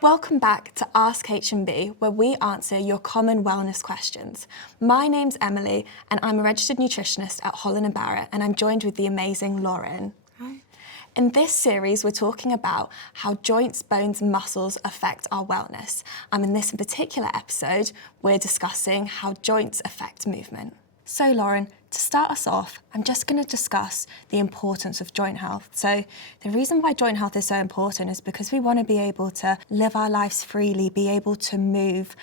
Welcome back to Ask H&B, where we answer your common wellness questions. My name's Emily, and I'm a registered nutritionist at Holland Barrett, and I'm joined with the amazing Lauren. Hi. In this series, we're talking about how joints, bones, and muscles affect our wellness. In this particular episode, we're discussing how joints affect movement. So, Lauren, to start us off, I'm just going to discuss the importance of joint health. So the reason why joint health is so important is because we want to be able to live our lives freely, be able to move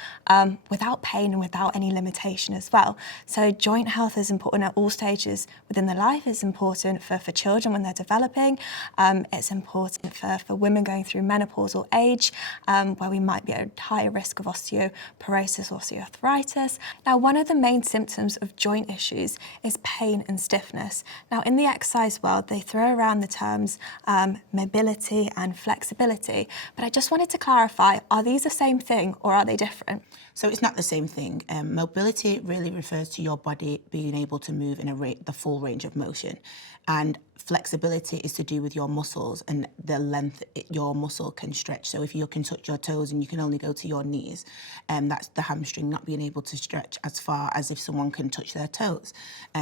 without pain and without any limitation as well. So joint health is important at all stages within the life. It's important for children when they're developing. It's important for women going through menopausal age, where we might be at a higher risk of osteoporosis, osteoarthritis. Now, one of the main symptoms of joint issues is pain and stiffness. Now, in the exercise world, they throw around the terms mobility and flexibility, but I just wanted to clarify, are these the same thing or are they different? So it's not the same thing. Mobility really refers to your body being able to move in the full range of motion. And flexibility is to do with your muscles and the length your muscle can stretch. So if you can touch your toes and you can only go to your knees, that's the hamstring not being able to stretch as far as if someone can touch their toes.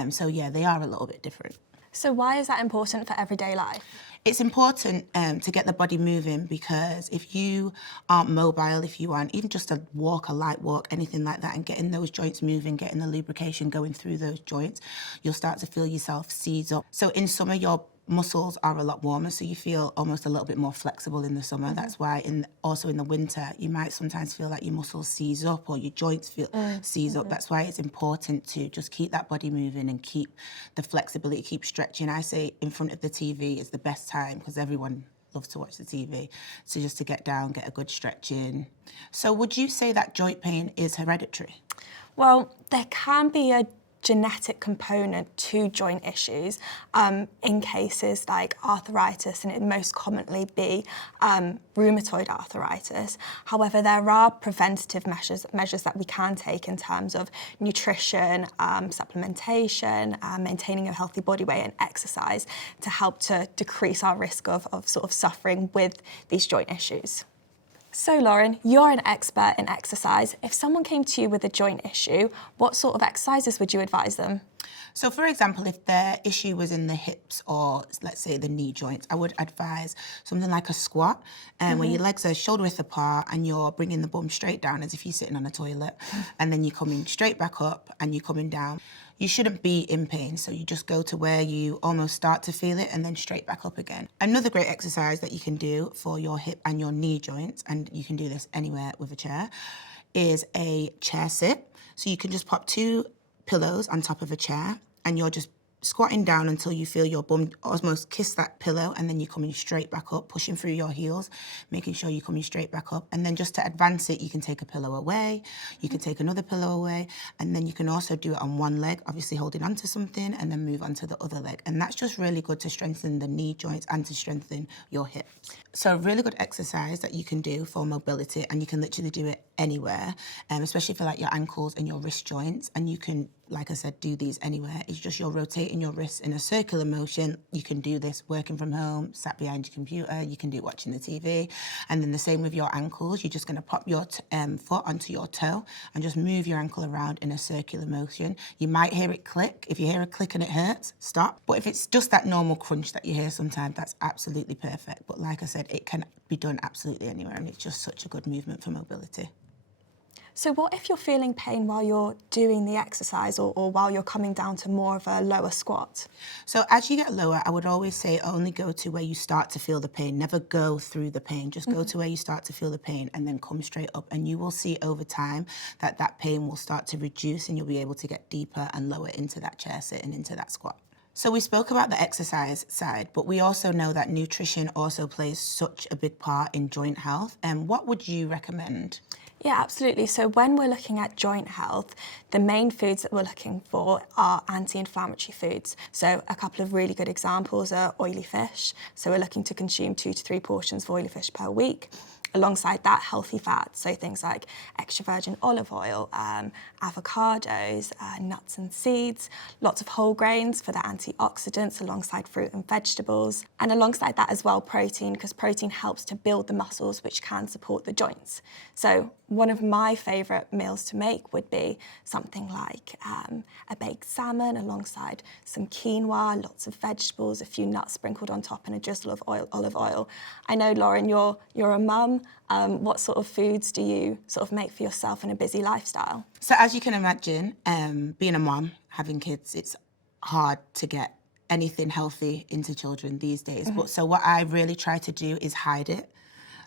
So yeah, they are a little bit different. So why is that important for everyday life? It's important to get the body moving because if you aren't mobile, if you aren't even just a light walk, anything like that, and getting those joints moving, getting the lubrication going through those joints, you'll start to feel yourself seize up. So in summer, your muscles are a lot warmer, so you feel almost a little bit more flexible in the summer. Mm-hmm. That's why also in the winter, you might sometimes feel like your muscles seize up or your joints feel seize up. That's why it's important to just keep that body moving and keep the flexibility, keep stretching. I say in front of the TV is the best time because everyone loves to watch the TV. So just to get down, get a good stretch in. So would you say that joint pain is hereditary? Well, there can be a genetic component to joint issues in cases like arthritis, and it most commonly be rheumatoid arthritis. However, there are preventative measures that we can take in terms of nutrition, supplementation, maintaining a healthy body weight and exercise to help to decrease our risk of sort of suffering with these joint issues. So Lauren, you're an expert in exercise. If someone came to you with a joint issue, what sort of exercises would you advise them? So for example, if their issue was in the hips or let's say the knee joints, I would advise something like a squat, where your legs are shoulder width apart and you're bringing the bum straight down as if you're sitting on a toilet, and then you're coming straight back up and you're coming down. You shouldn't be in pain, so you just go to where you almost start to feel it and then straight back up again. Another great exercise that you can do for your hip and your knee joints, and you can do this anywhere with a chair, is a chair sit. So you can just pop 2 pillows on top of a chair and you're just squatting down until you feel your bum almost kiss that pillow, and then you're coming straight back up, pushing through your heels, making sure you're coming straight back up. And then just to advance it, you can take a pillow away, you can take another pillow away, and then you can also do it on one leg, obviously holding onto something, and then move onto the other leg. And that's just really good to strengthen the knee joints and to strengthen your hips. So a really good exercise that you can do for mobility, and you can literally do it anywhere, especially for like your ankles and your wrist joints. And you can, like I said, do these anywhere. It's just you're rotating your wrists in a circular motion. You can do this working from home, sat behind your computer. You can do it watching the TV. And then the same with your ankles. You're just going to pop your foot onto your toe and just move your ankle around in a circular motion. You might hear it click. If you hear a click and it hurts, stop. But if it's just that normal crunch that you hear sometimes, that's absolutely perfect. But like I said, it can be done absolutely anywhere, and it's just such a good movement for mobility. So what if you're feeling pain while you're doing the exercise or while you're coming down to more of a lower squat? So as you get lower, I would always say only go to where you start to feel the pain. Never go through the pain. Just go to where you start to feel the pain and then come straight up. And you will see over time that that pain will start to reduce and you'll be able to get deeper and lower into that chair sit and into that squat. So we spoke about the exercise side, but we also know that nutrition also plays such a big part in joint health. And what would you recommend? Yeah, absolutely. So when we're looking at joint health, the main foods that we're looking for are anti-inflammatory foods. So a couple of really good examples are oily fish. So we're looking to consume 2 to 3 portions of oily fish per week. alongside that, healthy fats, so things like extra virgin olive oil, avocados, nuts and seeds, lots of whole grains for the antioxidants alongside fruit and vegetables. And alongside that as well, protein, because protein helps to build the muscles which can support the joints. So one of my favourite meals to make would be something like a baked salmon alongside some quinoa, lots of vegetables, a few nuts sprinkled on top and a drizzle of olive oil. I know, Lauren, you're a mum. What sort of foods do you sort of make for yourself in a busy lifestyle? So as you can imagine, being a mum, having kids, it's hard to get anything healthy into children these days. But so what I really try to do is hide it.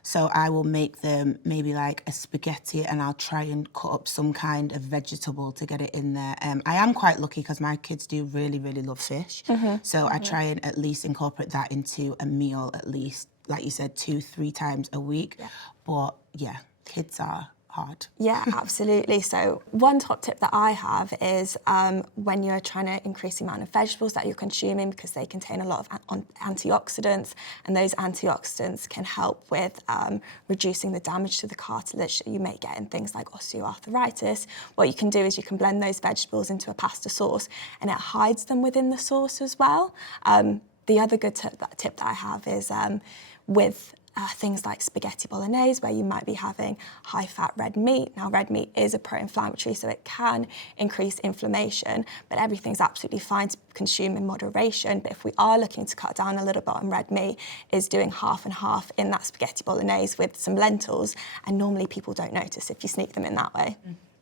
So I will make them maybe like a spaghetti and I'll try and cut up some kind of vegetable to get it in there. I am quite lucky because my kids do really, really love fish. So I try and at least incorporate that into a meal at least, like you said, 2-3 times a week. Yeah. But yeah, kids are hard. Yeah, absolutely. So one top tip that I have is when you're trying to increase the amount of vegetables that you're consuming, because they contain a lot of antioxidants, and those antioxidants can help with reducing the damage to the cartilage that you may get in things like osteoarthritis. What you can do is you can blend those vegetables into a pasta sauce and it hides them within the sauce as well. The other good tip that I have is with things like spaghetti bolognese, where you might be having high-fat red meat. Now, red meat is a pro-inflammatory, so it can increase inflammation, but everything's absolutely fine to consume in moderation. But if we are looking to cut down a little bit on red meat, is doing half and half in that spaghetti bolognese with some lentils, and normally people don't notice if you sneak them in that way.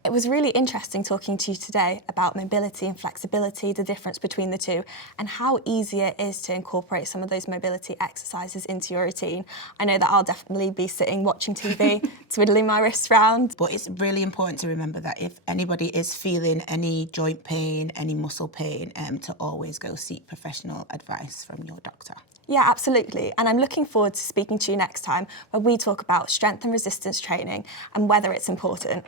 It was really interesting talking to you today about mobility and flexibility, the difference between the two, and how easy it is to incorporate some of those mobility exercises into your routine. I know that I'll definitely be sitting watching TV, twiddling my wrists round. But it's really important to remember that if anybody is feeling any joint pain, any muscle pain, to always go seek professional advice from your doctor. Yeah, absolutely. And I'm looking forward to speaking to you next time where we talk about strength and resistance training and whether it's important.